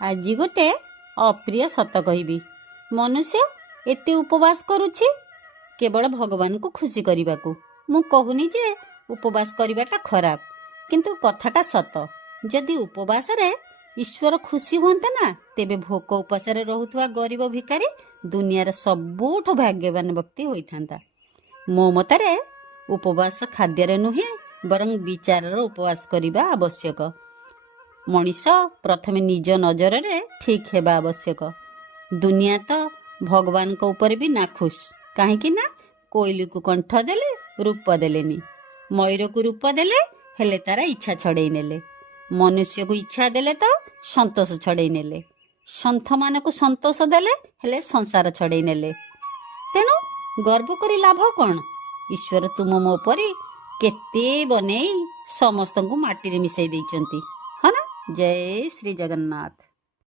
ଆଜି ଗୋଟେ ଅପ୍ରିୟ ସତ କହିବି। ମନୁଷ୍ୟ ଏତେ ଉପବାସ କରୁଛି କେବଳ ଭଗବାନଙ୍କୁ ଖୁସି କରିବାକୁ। ମୁଁ କହୁନି ଯେ ଉପବାସ କରିବାଟା ଖରାପ, କିନ୍ତୁ କଥାଟା ସତ। ଯଦି ଉପବାସରେ ଈଶ୍ୱର ଖୁସି ହୁଅନ୍ତେ ନା, ତେବେ ଭୋକ ଉପାସରେ ରହୁଥିବା ଗରିବ ଭିକାରୀ ଦୁନିଆର ସବୁଠୁ ଭାଗ୍ୟବାନ ବ୍ୟକ୍ତି ହୋଇଥାନ୍ତା। ମୋ ମତରେ ଉପବାସ ଖାଦ୍ୟରେ ନୁହେଁ, ବରଂ ବିଚାରର ଉପବାସ କରିବା ଆବଶ୍ୟକ। ମଣିଷ ପ୍ରଥମେ ନିଜ ନଜରରେ ଠିକ୍ ହେବା ଆବଶ୍ୟକ। ଦୁନିଆ ତ ଭଗବାନଙ୍କ ଉପରେ ବି ନାଖୁସ। କାହିଁକି ନା କୋଇଲିକୁ କଣ୍ଠ ଦେଲେ ରୂପ ଦେଲେନି, ମୟୂରକୁ ରୂପ ଦେଲେ ହେଲେ ତାର ଇଚ୍ଛା ଛଡ଼େଇ ନେଲେ, ମନୁଷ୍ୟକୁ ଇଚ୍ଛା ଦେଲେ ତ ସନ୍ତୋଷ ଛଡ଼େଇ ନେଲେ, ସନ୍ଥମାନଙ୍କୁ ସନ୍ତୋଷ ଦେଲେ ହେଲେ ସଂସାର ଛଡ଼େଇ ନେଲେ। ତେଣୁ ଗର୍ବ କରି ଲାଭ କ'ଣ? ଈଶ୍ୱର ତୁମ ମୋ ପରି କେତେ ବନେଇ ସମସ୍ତଙ୍କୁ ମାଟିରେ ମିଶାଇ ଦେଇଛନ୍ତି। ହଁ ନା? ଜୟ ଶ୍ରୀ ଜଗନ୍ନାଥ।